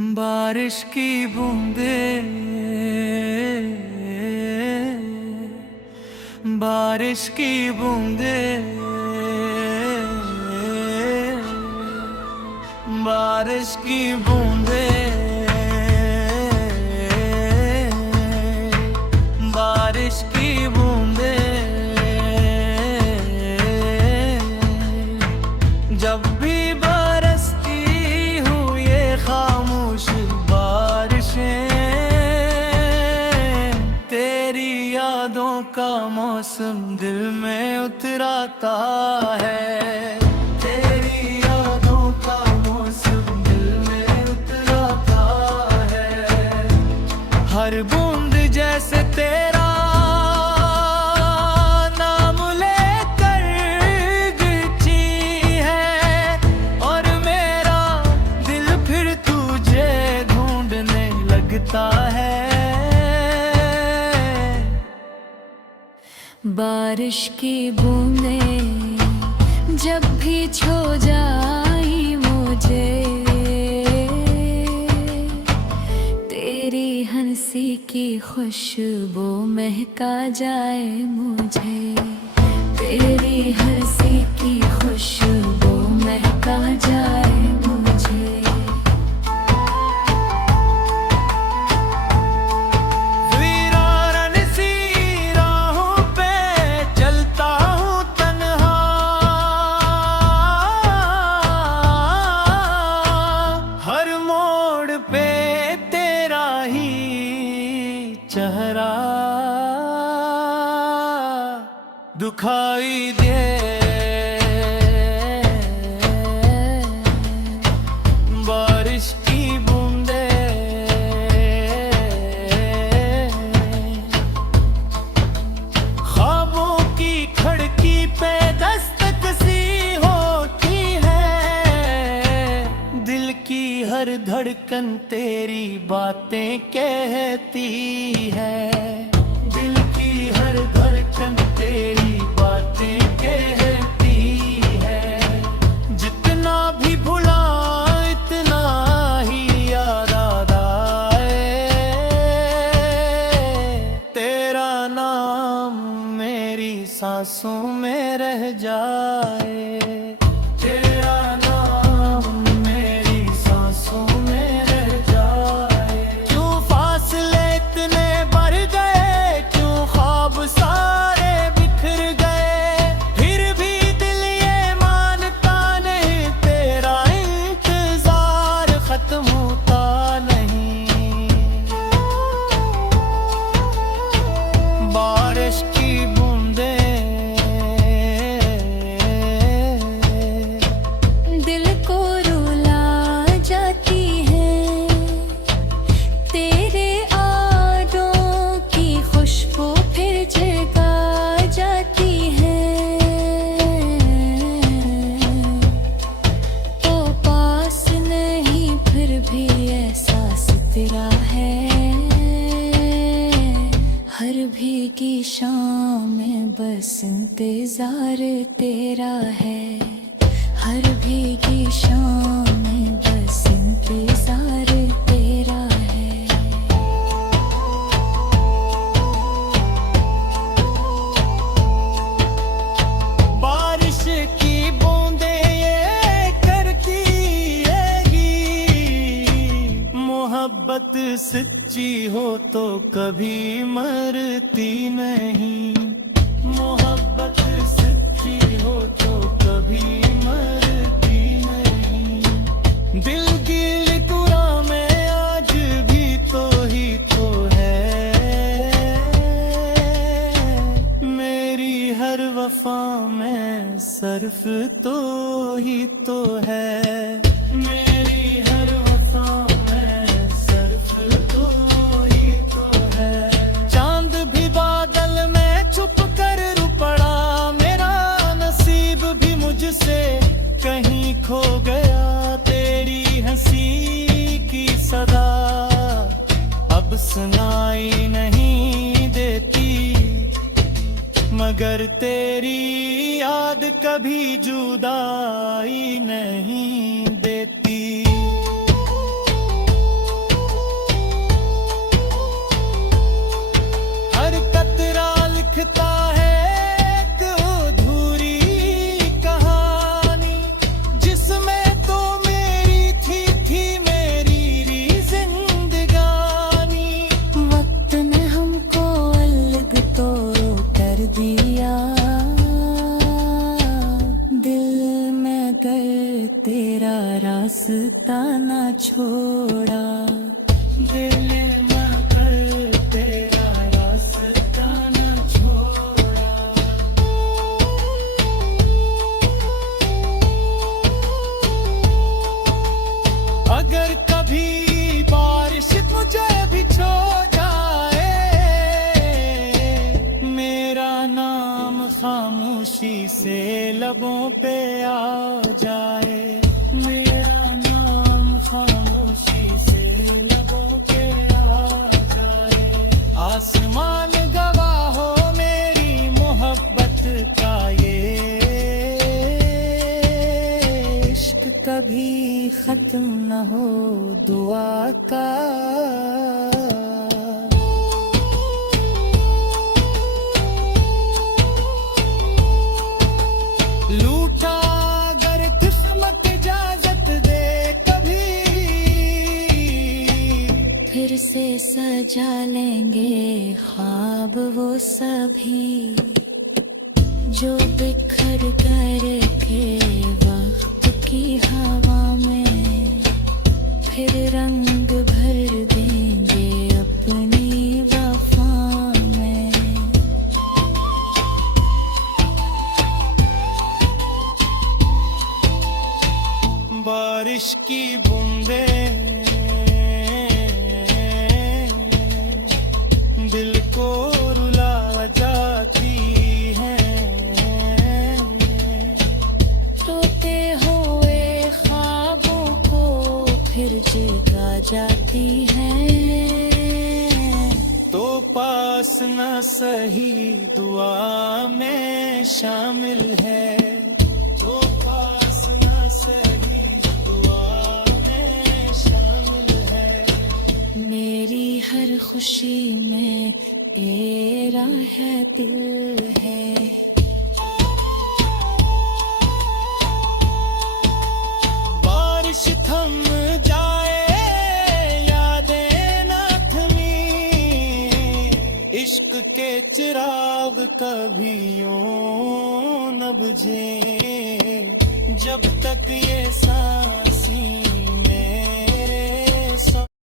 बारिश की बूंदें, बारिश की बूंदें, बारिश की बूंदें, बारिश की बूंदें। जब भी बरसती हूँ ये खामोश बारिशें, तेरी यादों का मौसम दिल में उतराता है। तेरी यादों का मौसम दिल में उतराता है। हर बूंद जैसे तेरा नाम लेकर गिरती है, और मेरा दिल फिर तुझे ढूंढने लगता है। बारिश की बूंदें जब भी छू जाई मुझे, तेरी हंसी की खुशबू महका जाए मुझे, तेरी हंसी की खुशबू महका जाए मुझे। चेहरा दुखाई दे, बारिश की बूंदें, ख्वाबों की खिड़की पे दस्तक सी होती है। दिल की हर धड़कन तेरी बातें कहती है। दिल की हर धड़कन तेरी बातें कहती है। जितना भी भुला इतना ही याद आए, तेरा नाम मेरी सांसों में रह जाए। बारिश की बूंदें दिल को रुला जाती हैं, तेरे यादों की खुशबू फिर जगा जाती है। तो पास नहीं फिर भी एहसास तेरा है। हर भीगी शाम में बस इंतजार तेरा है। हर भीगी शाम में बस इंतजार तेरा है। बारिश की बूंदें ये करती हैगी, मोहब्बत सच्ची हो तो कभी मरती नहीं। मोहब्बत सच्ची हो तो कभी मरती नहीं। दिल की लिकुरा में आज भी तो ही तो है। मेरी हर वफा में सर्फ तो ही तो है। मेरी हर वफा में सर्फ तो ही तो है। चांद भी बादल में छुप कर रुपड़ा, मेरा नसीब भी मुझसे कहीं खो गया। तेरी हंसी की सदा अब सुनाई नहीं देती, मगर तेरी याद कभी जुदाई नहीं देती। रास्ता ना छोड़ा। दिल मगर तेरा रास्ता न छोड़ा। अगर कभी बारिश मुझे भी छो जाए, मेरा नाम खामोशी से लबों पे आ जाए। मेरा नाम खामोशी से लबों पे आ जाए। आसमान गवाह हो मेरी मोहब्बत का ये, इश्क कभी खत्म न हो दुआ का। लूटा अगर किस्मत इजाजत दे कभी, फिर से सजा लेंगे ख्वाब वो सभी, जो बिखर कर के वक्त की हवा में फिर रंग भर देंगे अपनी वफा में। बारिश की बूंदें दिल को रुला जाती हैं, रोते हुए ख्वाबों को फिर जगा जाती हैं। तो पास न सही दुआ में शामिल है। तो पास न सही दुआ में शामिल है। मेरी हर खुशी में तेरा है दिल है। बारिश थम जाए यादें न थमी, इश्क के चिराग कभी यूं न बुझे, जब तक ये सांस